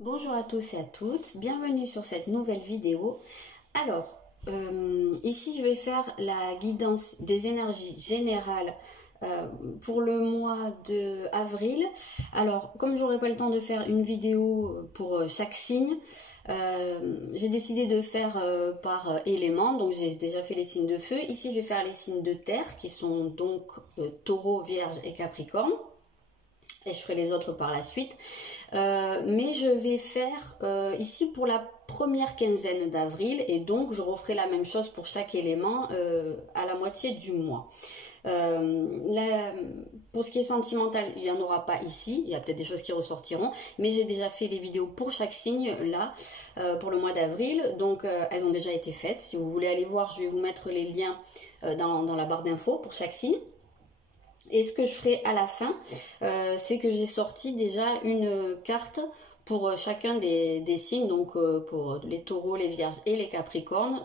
Bonjour à tous et à toutes, bienvenue sur cette nouvelle vidéo. Alors, ici je vais faire la guidance des énergies générales pour le mois de avril. Alors, comme j'aurai pas le temps de faire une vidéo pour chaque signe, j'ai décidé de faire par élément. Donc j'ai déjà fait les signes de feu. Ici je vais faire les signes de terre qui sont donc Taureau, Vierge et Capricorne. Et je ferai les autres par la suite. Mais je vais faire ici pour la première quinzaine d'avril, et donc je referai la même chose pour chaque élément à la moitié du mois. Pour ce qui est sentimental, il n'y en aura pas ici, il y a peut-être des choses qui ressortiront, mais j'ai déjà fait les vidéos pour chaque signe là pour le mois d'avril, donc elles ont déjà été faites. Si vous voulez aller voir, je vais vous mettre les liens dans la barre d'infos pour chaque signe. Et ce que je ferai à la fin, c'est que j'ai sorti déjà une carte pour chacun des signes, donc pour les taureaux, les vierges et les capricornes,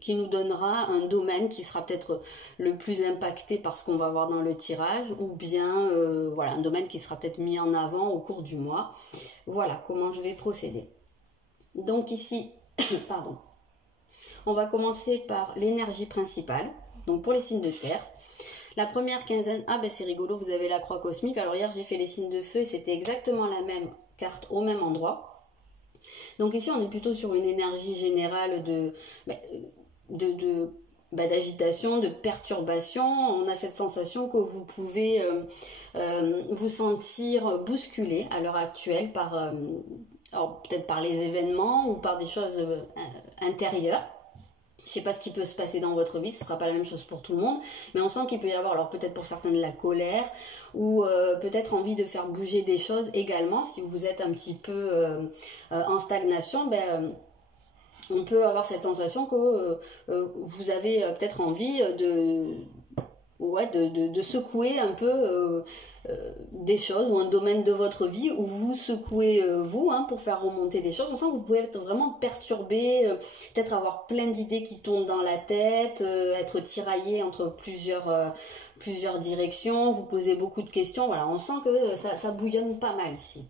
qui nous donnera un domaine qui sera peut-être le plus impacté par ce qu'on va voir dans le tirage, ou bien voilà, un domaine qui sera peut-être mis en avant au cours du mois. Voilà comment je vais procéder. Donc ici, pardon, on va commencer par l'énergie principale, donc pour les signes de terre. La première quinzaine, ah ben c'est rigolo, vous avez la croix cosmique. Alors hier j'ai fait les signes de feu et c'était exactement la même carte au même endroit. Donc ici on est plutôt sur une énergie générale d'agitation, de perturbation. On a cette sensation que vous pouvez vous sentir bousculé à l'heure actuelle par, alors peut-être par les événements ou par des choses intérieures. Je ne sais pas ce qui peut se passer dans votre vie, ce ne sera pas la même chose pour tout le monde, mais on sent qu'il peut y avoir, alors peut-être pour certains de la colère, ou peut-être envie de faire bouger des choses également. Si vous êtes un petit peu en stagnation, on peut avoir cette sensation que vous avez peut-être envie de secouer un peu des choses, ou un domaine de votre vie où vous secouez vous pour faire remonter des choses. On sent que vous pouvez être vraiment perturbé, peut-être avoir plein d'idées qui tournent dans la tête, être tiraillé entre plusieurs directions, vous posez beaucoup de questions. Voilà, on sent que ça bouillonne pas mal ici.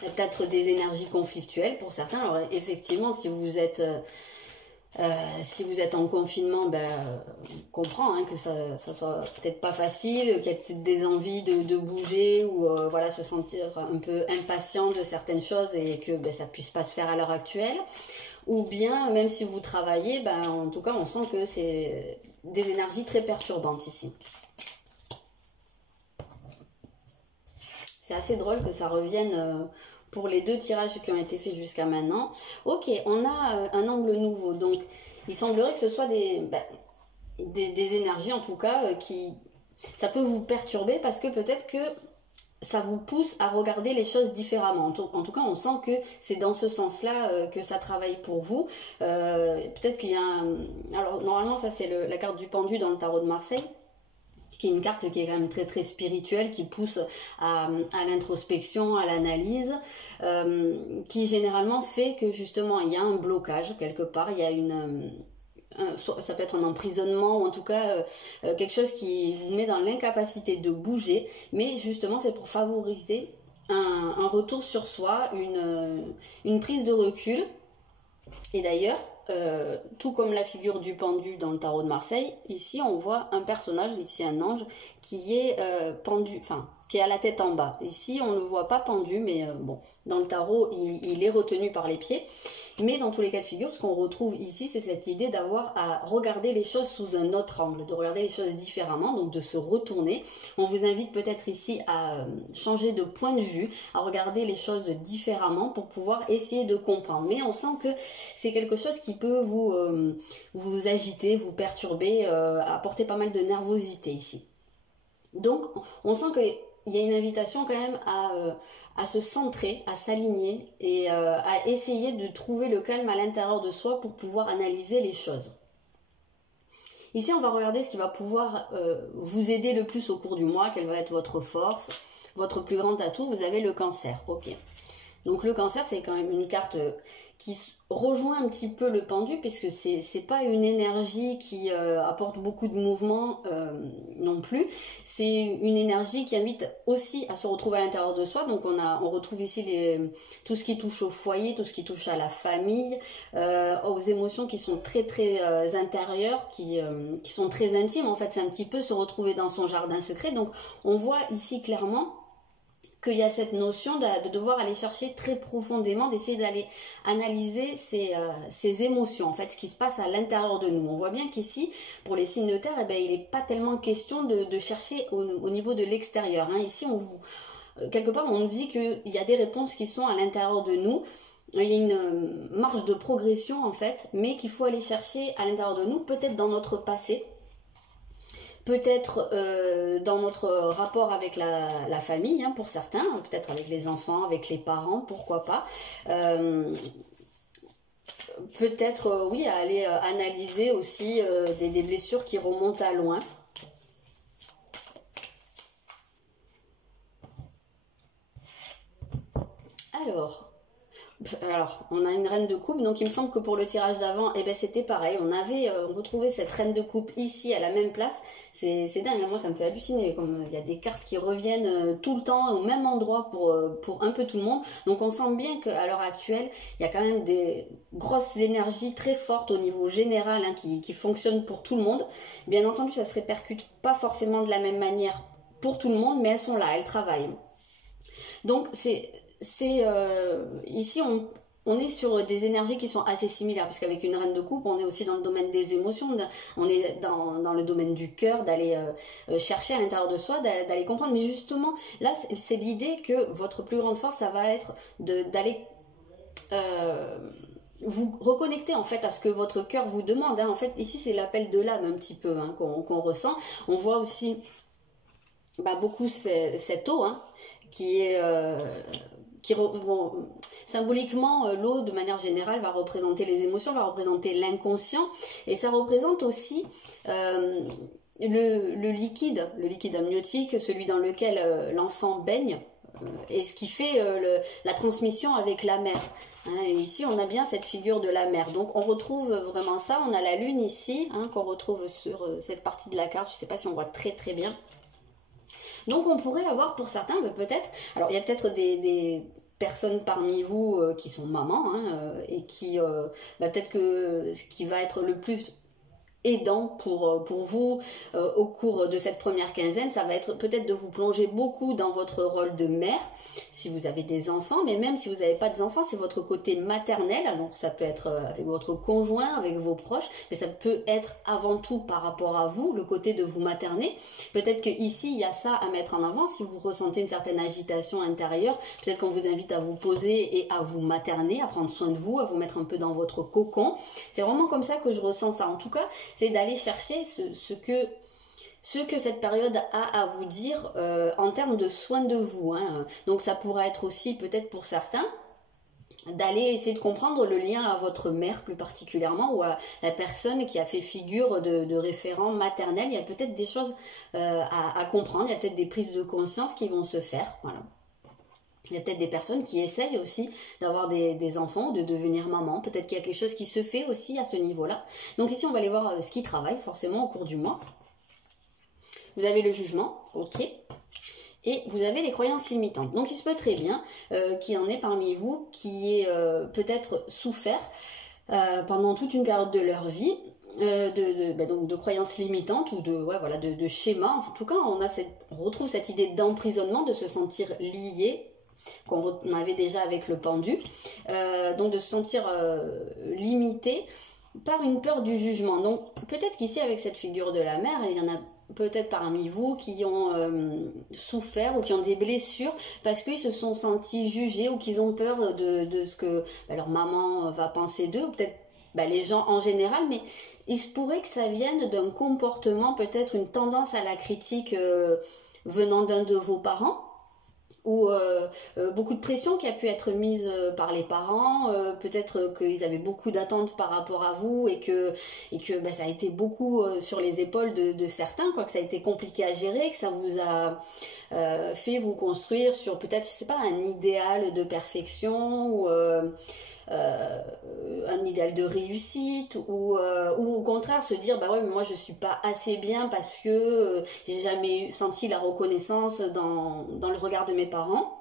Il y a peut-être des énergies conflictuelles pour certains. Alors effectivement, si vous êtes en confinement, on comprend que ça soit peut-être pas facile, qu'il y a peut-être des envies de bouger, ou voilà, se sentir un peu impatient de certaines choses et que ça puisse pas se faire à l'heure actuelle. Ou bien, même si vous travaillez, en tout cas, on sent que c'est des énergies très perturbantes ici. C'est assez drôle que ça revienne pour les deux tirages qui ont été faits jusqu'à maintenant. Ok, on a un angle nouveau, donc il semblerait que ce soit des énergies en tout cas qui... Ça peut vous perturber parce que peut-être que ça vous pousse à regarder les choses différemment. En tout cas, on sent que c'est dans ce sens-là que ça travaille pour vous. Peut-être qu'il y a Alors normalement ça c'est la carte du pendu dans le tarot de Marseille, qui est une carte qui est quand même très très spirituelle, qui pousse à l'introspection, à l'analyse, qui généralement fait que justement il y a un blocage quelque part, il y a ça peut être un emprisonnement, ou en tout cas quelque chose qui vous met dans l'incapacité de bouger, mais justement c'est pour favoriser un retour sur soi, une prise de recul. Et d'ailleurs, tout comme la figure du pendu dans le tarot de Marseille, ici on voit un personnage, ici un ange, qui est pendu, enfin qui est à la tête en bas. Ici on ne le voit pas pendu, mais bon, dans le tarot il est retenu par les pieds. Mais dans tous les cas de figure, ce qu'on retrouve ici, c'est cette idée d'avoir à regarder les choses sous un autre angle, de regarder les choses différemment, donc de se retourner. On vous invite peut-être ici à changer de point de vue, à regarder les choses différemment pour pouvoir essayer de comprendre. Mais on sent que c'est quelque chose qui peut vous agiter, vous perturber, apporter pas mal de nervosité ici. Donc on sent qu'il y a une invitation quand même à se centrer, à s'aligner et à essayer de trouver le calme à l'intérieur de soi pour pouvoir analyser les choses. Ici on va regarder ce qui va pouvoir vous aider le plus au cours du mois, quelle va être votre force, votre plus grand atout. Vous avez le Cancer, ok. Donc le cancer, c'est quand même une carte qui rejoint un petit peu le pendu, puisque c'est pas une énergie qui apporte beaucoup de mouvement non plus. C'est une énergie qui invite aussi à se retrouver à l'intérieur de soi. Donc on retrouve ici tout ce qui touche au foyer, tout ce qui touche à la famille, aux émotions qui sont très très intérieures, qui sont très intimes. En fait, c'est un petit peu se retrouver dans son jardin secret. Donc on voit ici clairement qu'il y a cette notion de devoir aller chercher très profondément, d'essayer d'aller analyser ses émotions, en fait, ce qui se passe à l'intérieur de nous. On voit bien qu'ici, pour les signes de terre, eh bien, il n'est pas tellement question de chercher au niveau de l'extérieur. Hein. Ici, quelque part, on nous dit qu'il y a des réponses qui sont à l'intérieur de nous. Il y a une marge de progression, en fait, mais qu'il faut aller chercher à l'intérieur de nous, peut-être dans notre passé, peut-être dans notre rapport avec la famille, hein, pour certains, peut-être avec les enfants, avec les parents, pourquoi pas. Peut-être, oui, à aller analyser aussi des blessures qui remontent à loin. Alors, on a une reine de coupe, donc il me semble que pour le tirage d'avant, eh ben, c'était pareil. On avait retrouvé cette reine de coupe ici, à la même place. C'est dingue, moi ça me fait halluciner. Comme il y a des cartes qui reviennent tout le temps au même endroit pour un peu tout le monde. Donc on sent bien qu'à l'heure actuelle, il y a quand même des grosses énergies très fortes au niveau général, hein, qui fonctionnent pour tout le monde. Bien entendu, ça se répercute pas forcément de la même manière pour tout le monde, mais elles sont là, elles travaillent. Donc ici on est sur des énergies qui sont assez similaires, parce qu'avec une reine de coupe on est aussi dans le domaine des émotions, on est dans le domaine du cœur, d'aller chercher à l'intérieur de soi, d'aller comprendre. Mais justement là c'est l'idée que votre plus grande force, ça va être d'aller vous reconnecter en fait à ce que votre cœur vous demande, hein. En fait ici c'est l'appel de l'âme un petit peu, hein, qu'on ressent. On voit aussi beaucoup cette eau, hein, qui est symboliquement, l'eau de manière générale va représenter les émotions, va représenter l'inconscient, et ça représente aussi le liquide amniotique, celui dans lequel l'enfant baigne, et ce qui fait la transmission avec la mère. Hein, et ici on a bien cette figure de la mère, donc on retrouve vraiment ça. On a la lune ici, hein, qu'on retrouve sur cette partie de la carte. Je ne sais pas si on voit très très bien. Donc on pourrait avoir pour certains, peut-être, alors il y a peut-être des personnes parmi vous qui sont mamans, hein, et qui, peut-être que ce qui va être le plus aidant pour vous au cours de cette première quinzaine, ça va être peut-être de vous plonger beaucoup dans votre rôle de mère, si vous avez des enfants, mais même si vous n'avez pas d'enfants, c'est votre côté maternel. Donc ça peut être avec votre conjoint, avec vos proches, mais ça peut être avant tout par rapport à vous, le côté de vous materner. Peut-être qu'ici, il y a ça à mettre en avant. Si vous ressentez une certaine agitation intérieure, peut-être qu'on vous invite à vous poser et à vous materner, à prendre soin de vous, à vous mettre un peu dans votre cocon. C'est vraiment comme ça que je ressens ça. En tout cas, c'est d'aller chercher ce que cette période a à vous dire en termes de soins de vous, hein. Donc ça pourrait être aussi peut-être pour certains d'aller essayer de comprendre le lien à votre mère plus particulièrement, ou à la personne qui a fait figure de référent maternel. Il y a peut-être des choses à comprendre, il y a peut-être des prises de conscience qui vont se faire, voilà. Il y a peut-être des personnes qui essayent aussi d'avoir des enfants, de devenir maman. Peut-être qu'il y a quelque chose qui se fait aussi à ce niveau-là. Donc ici, on va aller voir ce qui travaille forcément au cours du mois. Vous avez le jugement, ok. Et vous avez les croyances limitantes. Donc il se peut très bien qu'il y en ait parmi vous qui ait peut-être souffert pendant toute une période de leur vie donc de croyances limitantes ou de schémas. En tout cas, on retrouve cette idée d'emprisonnement, de se sentir lié, qu'on avait déjà avec le pendu, donc de se sentir limité par une peur du jugement. Donc peut-être qu'ici, avec cette figure de la mère, il y en a peut-être parmi vous qui ont souffert ou qui ont des blessures parce qu'ils se sont sentis jugés, ou qu'ils ont peur de ce que leur maman va penser d'eux, ou peut-être les gens en général. Mais il se pourrait que ça vienne d'un comportement, peut-être une tendance à la critique venant d'un de vos parents, ou beaucoup de pression qui a pu être mise par les parents, peut-être qu'ils avaient beaucoup d'attentes par rapport à vous et que bah, ça a été beaucoup sur les épaules de certains, quoi, que ça a été compliqué à gérer, que ça vous a fait vous construire sur peut-être, je sais pas, un idéal de perfection ou un idéal de réussite ou au contraire se dire bah ouais mais moi je suis pas assez bien parce que j'ai jamais senti la reconnaissance dans le regard de mes parents,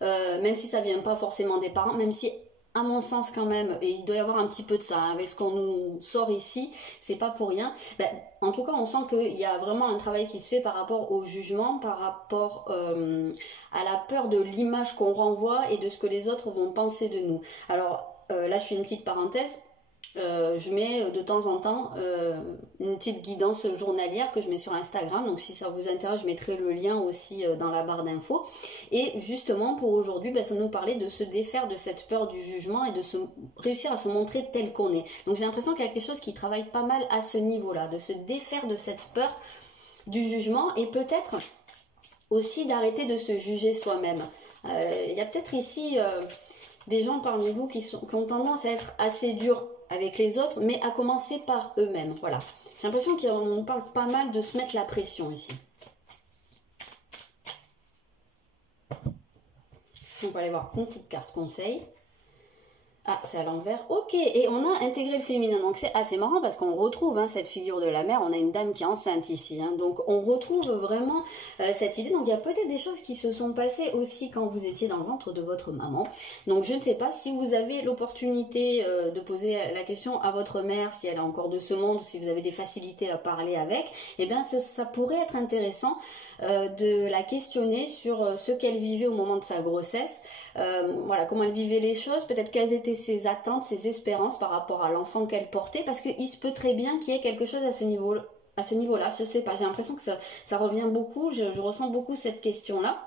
même si ça vient pas forcément des parents, même si à mon sens quand même, et il doit y avoir un petit peu de ça, hein, avec ce qu'on nous sort ici, c'est pas pour rien. Ben, en tout cas, on sent qu'il y a vraiment un travail qui se fait par rapport au jugement, par rapport à la peur de l'image qu'on renvoie et de ce que les autres vont penser de nous. Alors là, je fais une petite parenthèse. Je mets de temps en temps une petite guidance journalière que je mets sur Instagram, donc si ça vous intéresse je mettrai le lien aussi dans la barre d'infos. Et justement pour aujourd'hui ça nous parlait de se défaire de cette peur du jugement et de réussir à se montrer tel qu'on est. Donc j'ai l'impression qu'il y a quelque chose qui travaille pas mal à ce niveau là, de se défaire de cette peur du jugement et peut-être aussi d'arrêter de se juger soi-même. Il y a peut-être ici des gens parmi vous qui ont tendance à être assez durs avec les autres, mais à commencer par eux-mêmes. Voilà. J'ai l'impression qu'on parle pas mal de se mettre la pression ici. On va aller voir une petite carte conseil. Ah, c'est à l'envers. Ok, et on a intégré le féminin. Donc c'est assez marrant parce qu'on retrouve cette figure de la mère. On a une dame qui est enceinte ici. Donc on retrouve vraiment cette idée. Donc il y a peut-être des choses qui se sont passées aussi quand vous étiez dans le ventre de votre maman. Donc je ne sais pas si vous avez l'opportunité de poser la question à votre mère, si elle a encore de ce monde, ou si vous avez des facilités à parler avec. Eh bien ça pourrait être intéressant de la questionner sur ce qu'elle vivait au moment de sa grossesse. Voilà, comment elle vivait les choses, peut-être quelles étaient ses attentes, ses espérances par rapport à l'enfant qu'elle portait, parce qu'il se peut très bien qu'il y ait quelque chose à ce niveau-là, je sais pas, j'ai l'impression que ça revient beaucoup, je ressens beaucoup cette question-là.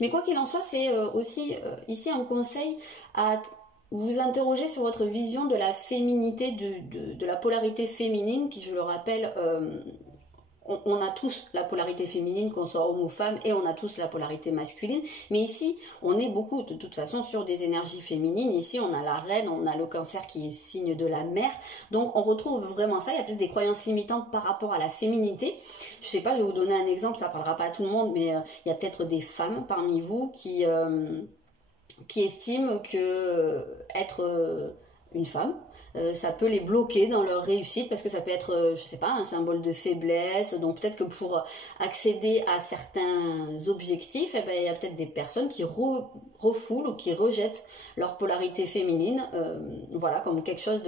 Mais quoi qu'il en soit, c'est aussi ici un conseil à vous interroger sur votre vision de la féminité, de la polarité féminine, qui, je le rappelle, on a tous la polarité féminine, qu'on soit homme ou femme, et on a tous la polarité masculine. Mais ici, on est beaucoup, de toute façon, sur des énergies féminines. Ici, on a la reine, on a le cancer qui est signe de la mère. Donc, on retrouve vraiment ça. Il y a peut-être des croyances limitantes par rapport à la féminité. Je sais pas, je vais vous donner un exemple, ça parlera pas à tout le monde, mais il y a peut-être des femmes parmi vous qui estiment que être une femme, ça peut les bloquer dans leur réussite parce que ça peut être, je sais pas, un symbole de faiblesse. Donc peut-être que pour accéder à certains objectifs, eh ben, il y a peut-être des personnes qui refoulent ou qui rejettent leur polarité féminine, voilà, comme quelque chose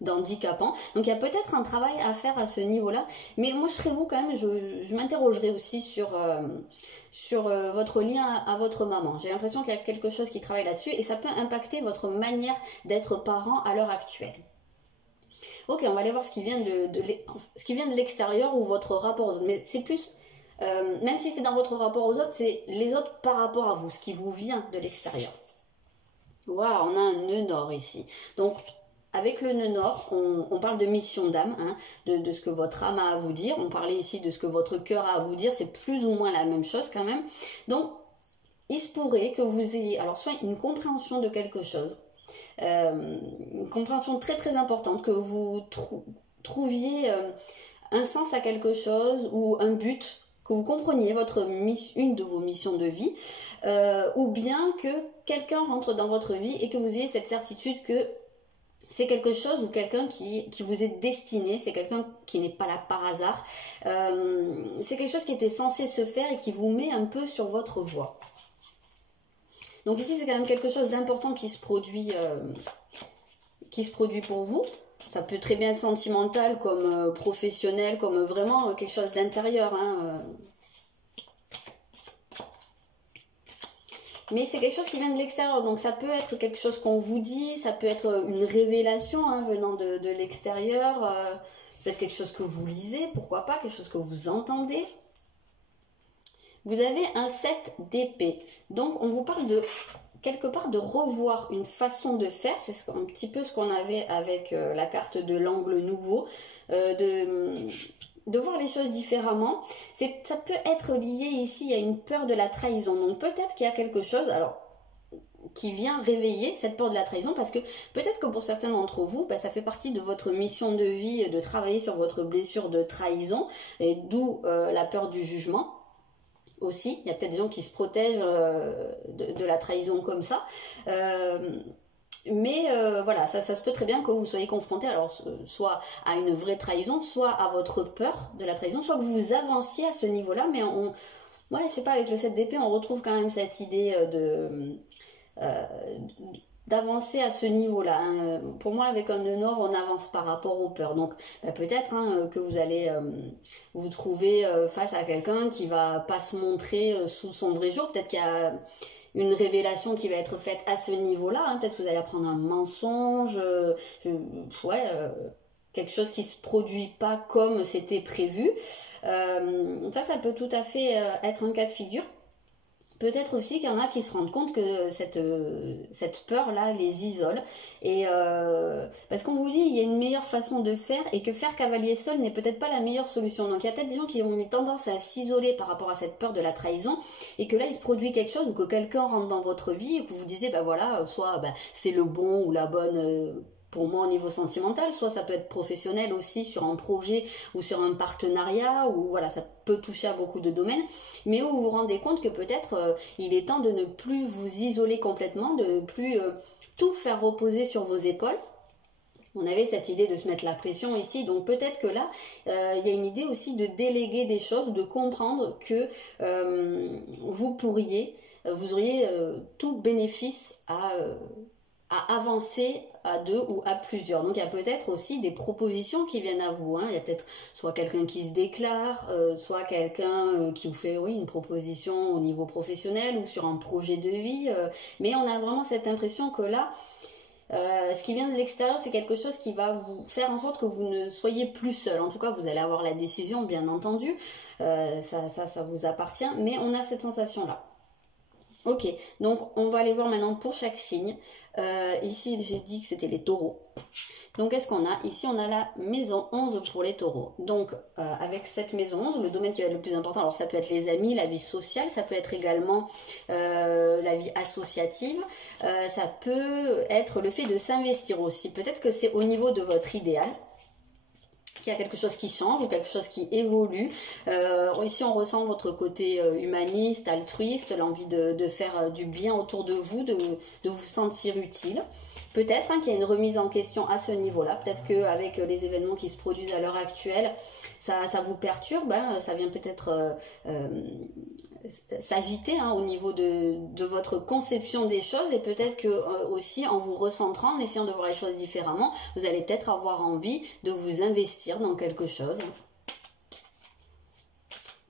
d'handicapant. Donc il y a peut-être un travail à faire à ce niveau-là, mais moi je serais vous quand même, je m'interrogerai aussi sur votre lien à votre maman. J'ai l'impression qu'il y a quelque chose qui travaille là-dessus et ça peut impacter votre manière d'être parent à l'heure actuelle. Ok, on va aller voir ce qui vient de l'extérieur ou votre rapport aux autres, mais c'est plus, même si c'est dans votre rapport aux autres, c'est les autres par rapport à vous, ce qui vous vient de l'extérieur. Waouh, on a un nœud nord ici. Donc, avec le nœud nord, on parle de mission d'âme, de ce que votre âme a à vous dire. On parlait ici de ce que votre cœur a à vous dire. C'est plus ou moins la même chose quand même. Donc, il se pourrait que vous ayez alors soit une compréhension de quelque chose, une compréhension très très importante, que vous trouviez un sens à quelque chose ou un but, que vous compreniez une de vos missions de vie, ou bien que quelqu'un rentre dans votre vie et que vous ayez cette certitude que c'est quelque chose ou quelqu'un qui vous est destiné, c'est quelqu'un qui n'est pas là par hasard, c'est quelque chose qui était censé se faire et qui vous met un peu sur votre voie. Donc ici c'est quand même quelque chose d'important qui se produit pour vous. Ça peut très bien être sentimental comme professionnel, comme vraiment quelque chose d'intérieur, Mais c'est quelque chose qui vient de l'extérieur, donc ça peut être quelque chose qu'on vous dit, ça peut être une révélation venant de l'extérieur, peut-être quelque chose que vous lisez, pourquoi pas, quelque chose que vous entendez. Vous avez un 7 d'épée, donc on vous parle de quelque part de revoir une façon de faire, c'est un petit peu ce qu'on avait avec la carte de l'angle nouveau, de voir les choses différemment. Ça peut être lié ici à une peur de la trahison. Donc peut-être qu'il y a quelque chose, alors, qui vient réveiller cette peur de la trahison, parce que peut-être que pour certains d'entre vous, ça fait partie de votre mission de vie de travailler sur votre blessure de trahison, et d'où la peur du jugement. Aussi, il y a peut-être des gens qui se protègent de la trahison comme ça. Mais voilà, ça se peut très bien que vous soyez confronté, alors soit à une vraie trahison, soit à votre peur de la trahison, soit que vous avanciez à ce niveau-là. Mais ouais, je sais pas, avec le 7 d'épée, on retrouve quand même cette idée d'avancer à ce niveau-là. Hein. Pour moi, avec un nœud nord, on avance par rapport aux peurs. Donc, peut-être que vous allez vous trouver face à quelqu'un qui va pas se montrer sous son vrai jour. Peut-être qu'il y a une révélation qui va être faite à ce niveau-là. Hein. Peut-être que vous allez apprendre un mensonge, quelque chose qui se produit pas comme c'était prévu. Ça peut tout à fait être un cas de figure. Peut-être aussi qu'il y en a qui se rendent compte que cette peur-là les isole. Et parce qu'on vous dit, il y a une meilleure façon de faire, et que faire cavalier seul n'est peut-être pas la meilleure solution. Donc il y a peut-être des gens qui ont eu tendance à s'isoler par rapport à cette peur de la trahison, et que là il se produit quelque chose, ou que quelqu'un rentre dans votre vie, et que vous vous disiez, voilà, soit c'est le bon ou la bonne... pour moi au niveau sentimental, soit ça peut être professionnel aussi sur un projet ou sur un partenariat, ou voilà, ça peut toucher à beaucoup de domaines, mais où vous vous rendez compte que peut-être il est temps de ne plus vous isoler complètement, de ne plus tout faire reposer sur vos épaules. On avait cette idée de se mettre la pression ici, donc peut-être que là, il y a une idée aussi de déléguer des choses, de comprendre que vous auriez tout bénéfice à avancer à deux ou à plusieurs. Donc il y a peut-être aussi des propositions qui viennent à vous. Hein. Il y a peut-être soit quelqu'un qui se déclare, soit quelqu'un qui vous fait une proposition au niveau professionnel ou sur un projet de vie. Mais on a vraiment cette impression que là, ce qui vient de l'extérieur, c'est quelque chose qui va vous faire en sorte que vous ne soyez plus seul. En tout cas, vous allez avoir la décision, bien entendu. Ça vous appartient. Mais on a cette sensation-là. Ok, donc on va aller voir maintenant pour chaque signe. Ici, j'ai dit que c'était les taureaux. Donc, qu'est-ce qu'on a? Ici, on a la maison 11 pour les taureaux. Donc, avec cette maison 11, le domaine qui va être le plus important, alors ça peut être les amis, la vie sociale, ça peut être également la vie associative, ça peut être le fait de s'investir aussi. Peut-être que c'est au niveau de votre idéal, qu'il y a quelque chose qui change ou quelque chose qui évolue. Ici, on ressent votre côté humaniste, altruiste, l'envie de faire du bien autour de vous, de vous sentir utile. Peut-être qu'il y a une remise en question à ce niveau-là. Peut-être qu'avec les événements qui se produisent à l'heure actuelle, ça vous perturbe. Ça vient peut-être s'agiter au niveau de votre conception des choses, et peut-être que aussi en vous recentrant, en essayant de voir les choses différemment, vous allez peut-être avoir envie de vous investir dans quelque chose.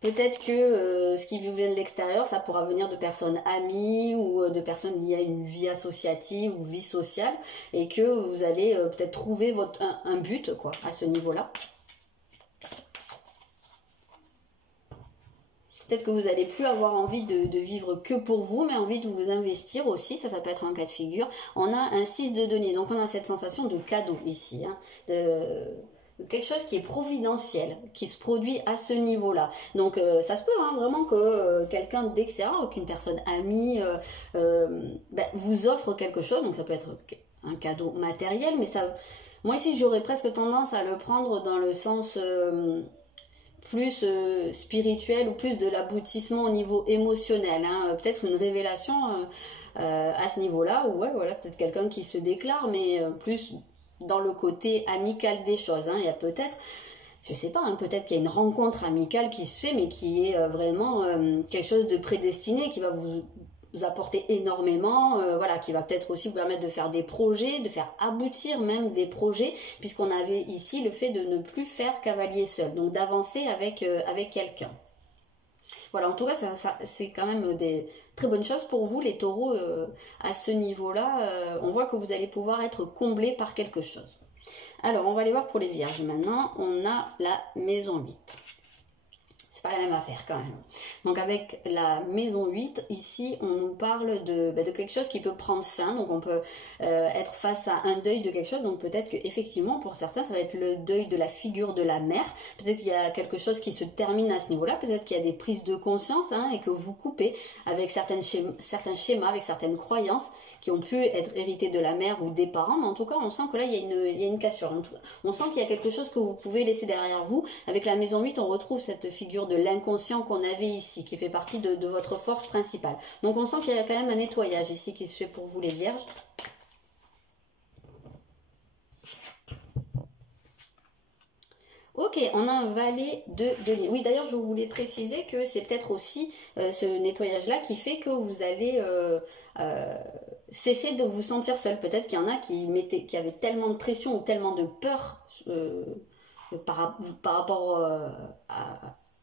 Peut-être que ce qui vous vient de l'extérieur, ça pourra venir de personnes amies ou de personnes liées à une vie associative ou vie sociale, et que vous allez peut-être trouver un but à ce niveau-là. Peut-être que vous n'allez plus avoir envie de vivre que pour vous, mais envie de vous investir aussi. Ça peut être un cas de figure. On a un 6 de denier, donc on a cette sensation de cadeau ici, de quelque chose qui est providentiel, qui se produit à ce niveau-là. Donc ça se peut vraiment que quelqu'un d'extérieur, ou qu'une personne amie vous offre quelque chose. Donc ça peut être un cadeau matériel, mais ça, moi ici j'aurais presque tendance à le prendre dans le sens plus spirituel, ou plus de l'aboutissement au niveau émotionnel. Peut-être une révélation à ce niveau-là, ou peut-être quelqu'un qui se déclare, mais plus dans le côté amical des choses. Il y a peut-être, je sais pas, peut-être qu'il y a une rencontre amicale qui se fait, mais qui est vraiment quelque chose de prédestiné, qui va vous apporter énormément, qui va peut-être aussi vous permettre de faire des projets, de faire aboutir même des projets, puisqu'on avait ici le fait de ne plus faire cavalier seul, donc d'avancer avec quelqu'un. Voilà, en tout cas, ça c'est quand même des très bonnes choses pour vous, les taureaux, à ce niveau-là. On voit que vous allez pouvoir être comblés par quelque chose. Alors, on va aller voir pour les vierges maintenant. On a la maison 8. pas la même affaire quand même. Donc avec la maison 8, ici on nous parle de quelque chose qui peut prendre fin, donc on peut être face à un deuil de quelque chose, donc peut-être que effectivement pour certains ça va être le deuil de la figure de la mère, peut-être qu'il y a quelque chose qui se termine à ce niveau-là, peut-être qu'il y a des prises de conscience et que vous coupez avec certains schémas, avec certaines croyances qui ont pu être héritées de la mère ou des parents, mais en tout cas on sent que là il y a une cassure, on sent qu'il y a quelque chose que vous pouvez laisser derrière vous. Avec la maison 8 on retrouve cette figure de l'inconscient qu'on avait ici, qui fait partie de votre force principale. Donc on sent qu'il y a quand même un nettoyage ici qui se fait pour vous les vierges. Ok, on a un valet de denier. Oui, d'ailleurs, je voulais préciser que c'est peut-être aussi ce nettoyage-là qui fait que vous allez cesser de vous sentir seul. Peut-être qu'il y en a qui avaient tellement de pression ou tellement de peur par rapport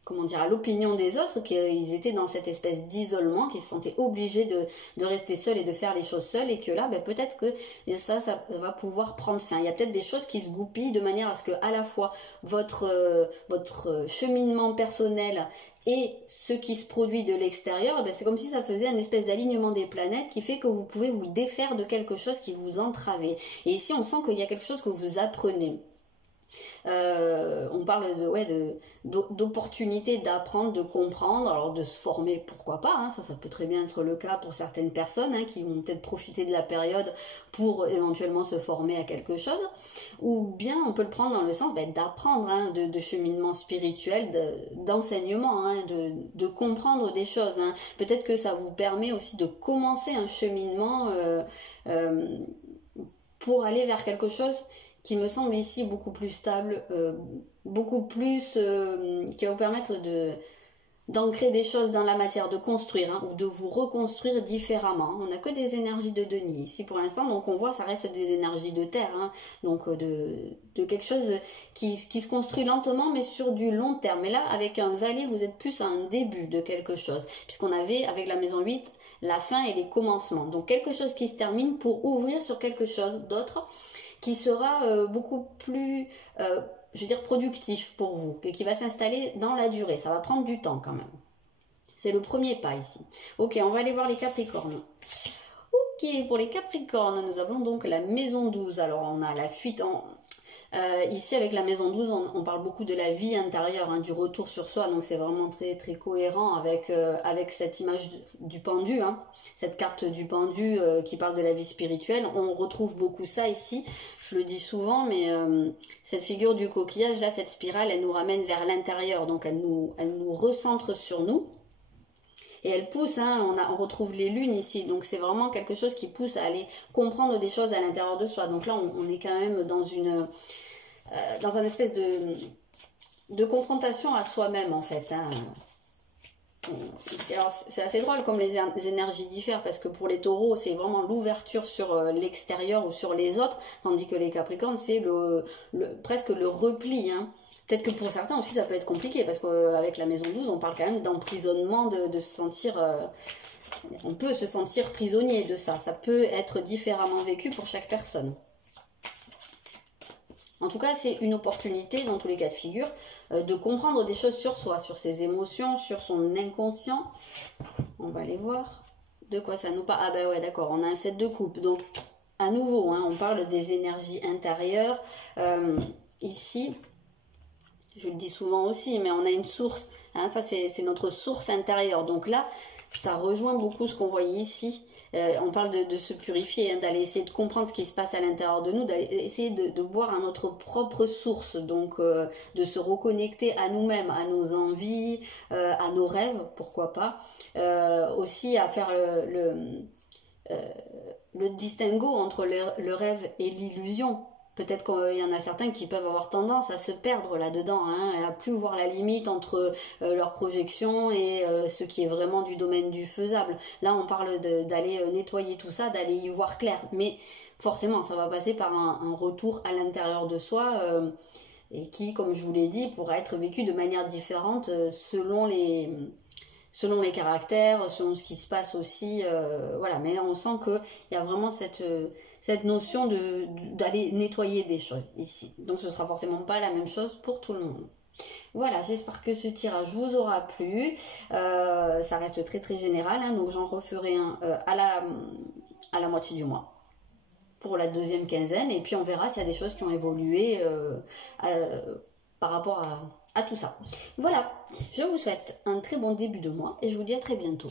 comment dire, à l'opinion des autres, qu'ils étaient dans cette espèce d'isolement, qu'ils se sentaient obligés de rester seuls et de faire les choses seuls, et que là, peut-être que ça va pouvoir prendre fin. Il y a peut-être des choses qui se goupillent de manière à ce que à la fois votre cheminement personnel et ce qui se produit de l'extérieur, c'est comme si ça faisait un espèce d'alignement des planètes qui fait que vous pouvez vous défaire de quelque chose qui vous entravait. Et ici, on sent qu'il y a quelque chose que vous apprenez. On parle d'opportunité d'apprendre, de comprendre, alors de se former, pourquoi pas, ça peut très bien être le cas pour certaines personnes qui vont peut-être profiter de la période pour éventuellement se former à quelque chose, ou bien on peut le prendre dans le sens d'apprendre, de cheminement spirituel, d'enseignement, de comprendre des choses. Peut-être que ça vous permet aussi de commencer un cheminement pour aller vers quelque chose qui me semble ici beaucoup plus stable, beaucoup plus qui va vous permettre d'ancrer des choses dans la matière, de construire ou de vous reconstruire différemment. On n'a que des énergies de denier ici pour l'instant, donc on voit ça reste des énergies de terre, donc de quelque chose qui se construit lentement mais sur du long terme. Mais là avec un valet vous êtes plus à un début de quelque chose, puisqu'on avait avec la maison 8 la fin et les commencements, donc quelque chose qui se termine pour ouvrir sur quelque chose d'autre qui sera beaucoup plus, je veux dire, productif pour vous, et qui va s'installer dans la durée. Ça va prendre du temps quand même. C'est le premier pas ici. Ok, on va aller voir les Capricornes. Ok, pour les Capricornes, nous avons donc la maison 12. Alors, on a la fuite ici, avec la maison 12, on parle beaucoup de la vie intérieure, du retour sur soi. Donc, c'est vraiment très, très cohérent avec cette image du pendu, cette carte du pendu qui parle de la vie spirituelle. On retrouve beaucoup ça ici. Je le dis souvent, mais cette figure du coquillage, là, cette spirale, elle nous ramène vers l'intérieur. Donc, elle nous recentre sur nous. Et elle pousse, on retrouve les lunes ici, donc c'est vraiment quelque chose qui pousse à aller comprendre des choses à l'intérieur de soi. Donc là, on est quand même dans un espèce de confrontation à soi-même en fait. Alors c'est assez drôle comme les énergies diffèrent, parce que pour les taureaux c'est vraiment l'ouverture sur l'extérieur ou sur les autres, tandis que les capricornes c'est presque le repli. Peut-être que pour certains aussi ça peut être compliqué, parce qu'avec la maison 12 on parle quand même d'emprisonnement, de se sentir on peut se sentir prisonnier de ça. Ça peut être différemment vécu pour chaque personne. En tout cas, c'est une opportunité, dans tous les cas de figure, de comprendre des choses sur soi, sur ses émotions, sur son inconscient. On va aller voir de quoi ça nous parle. Ah ben ouais, d'accord, on a un 7 de coupe. Donc, à nouveau, on parle des énergies intérieures. Ici, je le dis souvent aussi, mais on a une source. Ça, c'est notre source intérieure. Donc là, ça rejoint beaucoup ce qu'on voyait ici. On parle de se purifier, d'aller essayer de comprendre ce qui se passe à l'intérieur de nous, d'aller essayer de boire à notre propre source, donc de se reconnecter à nous-mêmes, à nos envies, à nos rêves, pourquoi pas, aussi à faire le distinguo entre le rêve et l'illusion. Peut-être qu'il y en a certains qui peuvent avoir tendance à se perdre là-dedans, à plus voir la limite entre leur projection et ce qui est vraiment du domaine du faisable. Là, on parle d'aller nettoyer tout ça, d'aller y voir clair. Mais forcément, ça va passer par un retour à l'intérieur de soi et qui, comme je vous l'ai dit, pourra être vécu de manière différente selon les caractères, selon ce qui se passe aussi, voilà. Mais on sent qu'il y a vraiment cette notion d'aller nettoyer des choses ici. Donc ce sera forcément pas la même chose pour tout le monde. Voilà, j'espère que ce tirage vous aura plu. Ça reste très très général, hein, donc j'en referai un à la moitié du mois pour la deuxième quinzaine, et puis on verra s'il y a des choses qui ont évolué par rapport à tout ça. Voilà, je vous souhaite un très bon début de mois et je vous dis à très bientôt.